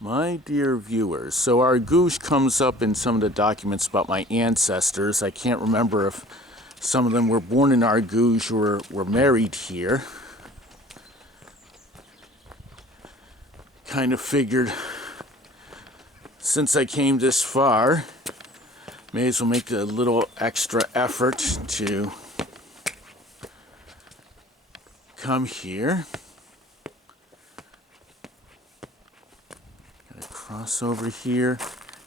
My dear viewers, so Argouges comes up in some of the documents about my ancestors. I can't remember if some of them were born in Argouges or were married here. Kind of figured, since I came this far, may as well make a little extra effort to come here. Cross over here,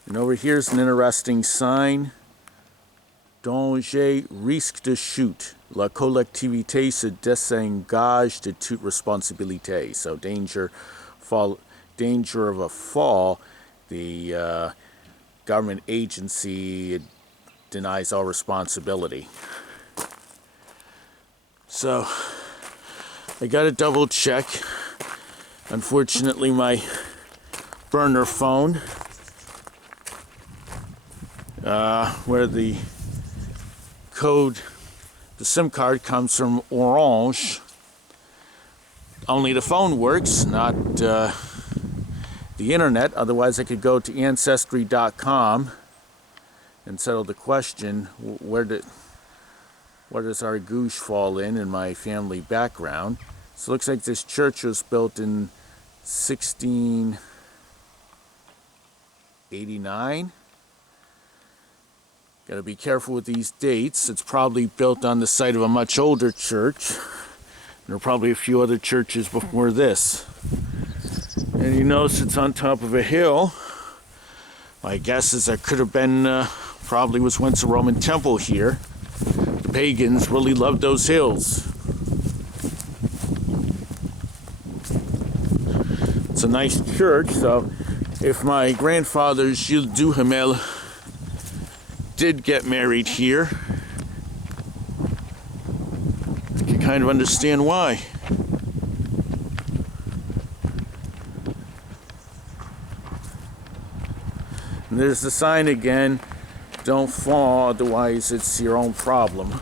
and over here's an interesting sign. Danger, risque de chute. La collectivité se désengage de toute responsabilité. So danger of a fall. The government agency denies all responsibility. So I got to double check. Unfortunately, my burner phone, where the code, the SIM card comes from Orange. Only the phone works, not the internet. Otherwise, I could go to Ancestry.com and settle the question: where does Argouges fall in my family background? So it looks like this church was built in 1689. Got to be careful with these dates. It's probably built on the site of a much older church. There are probably a few other churches before this. And you notice it's on top of a hill. My guess is there could have been, probably was once a Roman temple here. Pagans really loved those hills. It's a nice church, so if my grandfather Gilles Duhamel did get married here, I can kind of understand why. And there's the sign again, don't fall, otherwise it's your own problem.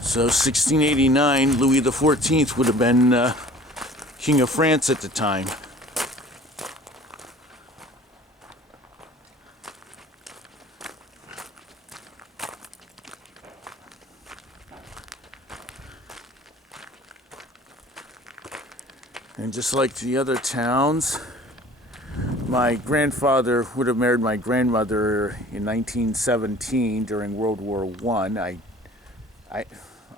So 1689, Louis XIV would have been King of France at the time. And just like the other towns, my grandfather would have married my grandmother in 1917 during World War I.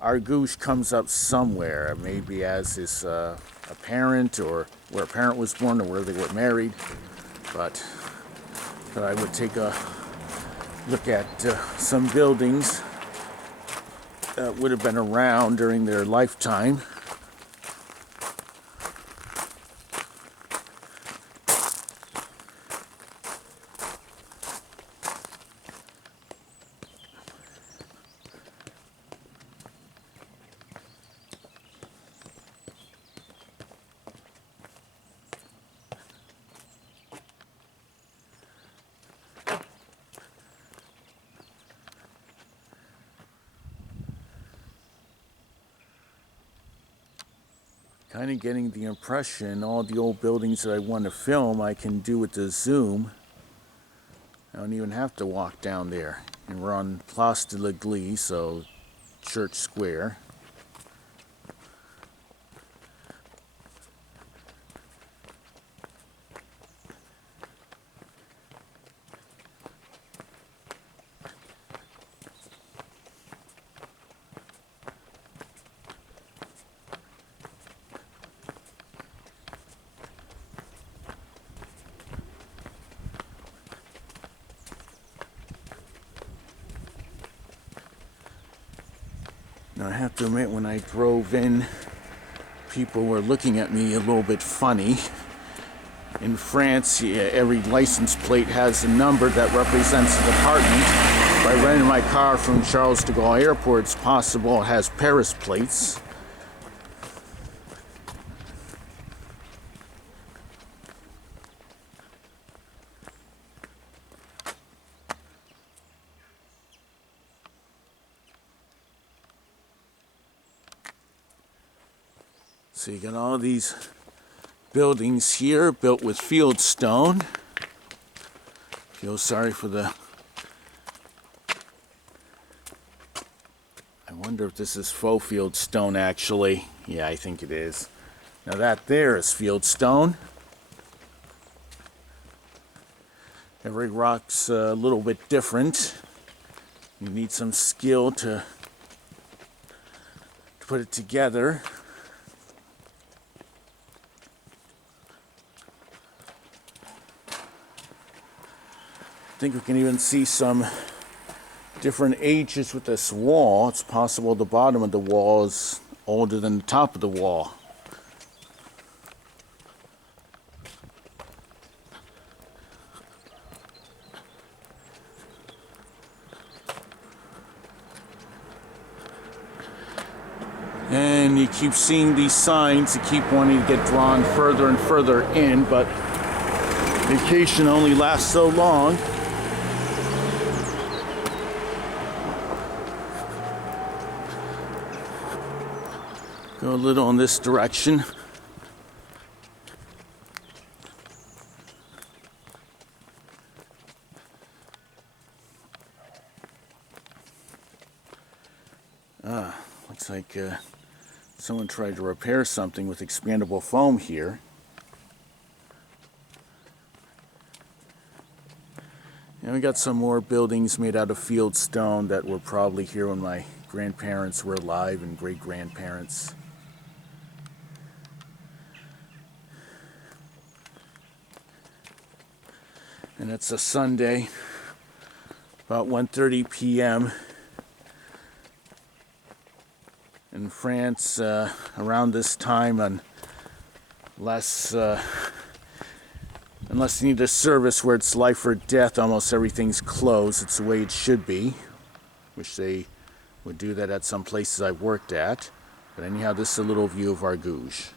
Argouges comes up somewhere, maybe as his a parent, or where a parent was born, or where they were married. But I would take a look at some buildings that would have been around during their lifetime. Kind of getting the impression all the old buildings that I want to film I can do with the zoom. I don't even have to walk down there. And we're on Place de l'Église, so Church Square. Now, I have to admit, when I drove in, people were looking at me a little bit funny. In France, every license plate has a number that represents the department. If I rented my car from Charles de Gaulle Airport, it's possible it has Paris plates. So you got all these buildings here built with field stone. Feel sorry for the... I wonder if this is faux field stone actually. Yeah, I think it is. Now that there is field stone. Every rock's a little bit different. You need some skill to put it together. I think we can even see some different ages with this wall. It's possible the bottom of the wall is older than the top of the wall. And you keep seeing these signs that keep wanting to get drawn further and further in, but vacation only lasts so long. Go a little in this direction. Looks like someone tried to repair something with expandable foam here. And we got some more buildings made out of field stone that were probably here when my grandparents were alive and great-grandparents. And it's a Sunday, about 1:30 p.m. in France. Around this time, unless you need a service where it's life or death, almost everything's closed. It's the way it should be. Wish they would do that at some places I've worked at. But anyhow, this is a little view of Argouges.